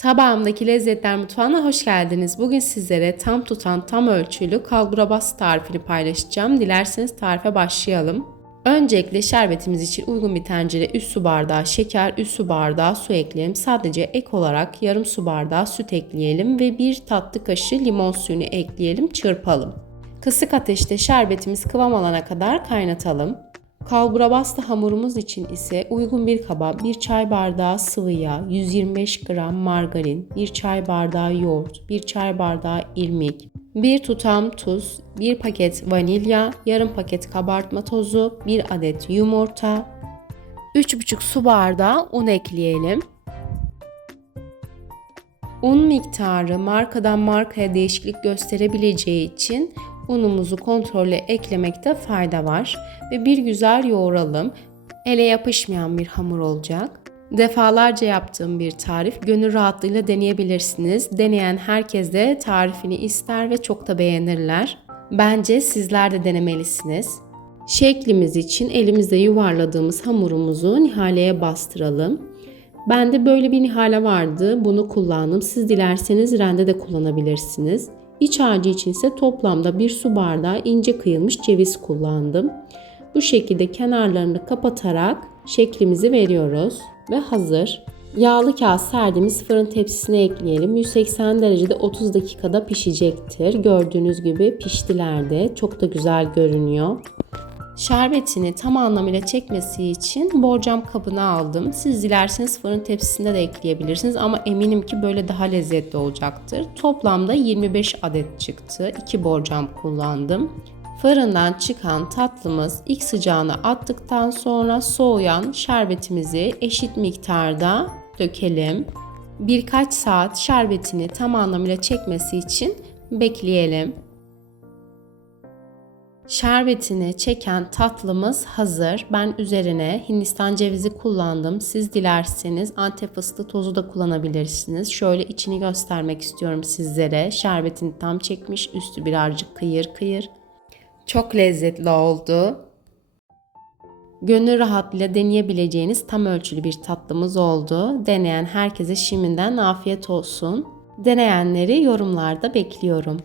Tabağımdaki Lezzetler Mutfağı'na hoş geldiniz. Bugün sizlere tam tutan tam ölçülü kalburabas tarifini paylaşacağım. Dilerseniz tarife başlayalım. Öncelikle şerbetimiz için uygun bir tencere 3 su bardağı şeker, 3 su bardağı su ekleyelim. Sadece ek olarak yarım su bardağı süt ekleyelim ve 1 tatlı kaşığı limon suyunu ekleyelim, çırpalım. Kısık ateşte şerbetimiz kıvam alana kadar kaynatalım. Kalburabasta hamurumuz için ise uygun bir kaba 1 çay bardağı sıvı yağ, 125 gram margarin, 1 çay bardağı yoğurt, 1 çay bardağı irmik, 1 tutam tuz, 1 paket vanilya, yarım paket kabartma tozu, 1 adet yumurta, 3,5 su bardağı un ekleyelim. Un miktarı markadan markaya değişiklik gösterebileceği için unumuzu kontrolle eklemekte fayda var ve bir güzel yoğuralım. Ele yapışmayan bir hamur olacak. Defalarca yaptığım bir tarif. Gönül rahatlığıyla deneyebilirsiniz. Deneyen herkes de tarifini ister ve çok da beğenirler. Bence sizler de denemelisiniz. Şeklimiz için elimizde yuvarladığımız hamurumuzu nihaleye bastıralım. Bende böyle bir nihale vardı. Bunu kullandım. Siz dilerseniz rende de kullanabilirsiniz. İç harcı için ise toplamda bir su bardağı ince kıyılmış ceviz kullandım. Bu şekilde kenarlarını kapatarak şeklimizi veriyoruz ve hazır. Yağlı kağıt serdiğimiz fırın tepsisine ekleyelim. 180 derecede 30 dakikada pişecektir. Gördüğünüz gibi piştiler de. Çok da güzel görünüyor. Şerbetini tam anlamıyla çekmesi için borcam kabına aldım. Siz dilerseniz fırın tepsisinde de ekleyebilirsiniz ama eminim ki böyle daha lezzetli olacaktır. Toplamda 25 adet çıktı. 2 borcam kullandım. Fırından çıkan tatlımız ilk sıcağını attıktan sonra soğuyan şerbetimizi eşit miktarda dökelim. Birkaç saat şerbetini tam anlamıyla çekmesi için bekleyelim. Şerbetini çeken tatlımız hazır. Ben üzerine Hindistan cevizi kullandım. Siz dilerseniz Antep fıstığı tozu da kullanabilirsiniz. Şöyle içini göstermek istiyorum sizlere. Şerbetini tam çekmiş, üstü birazcık kıyır kıyır. Çok lezzetli oldu. Gönül rahatlığıyla deneyebileceğiniz tam ölçülü bir tatlımız oldu. Deneyen herkese şimdiden afiyet olsun. Deneyenleri yorumlarda bekliyorum.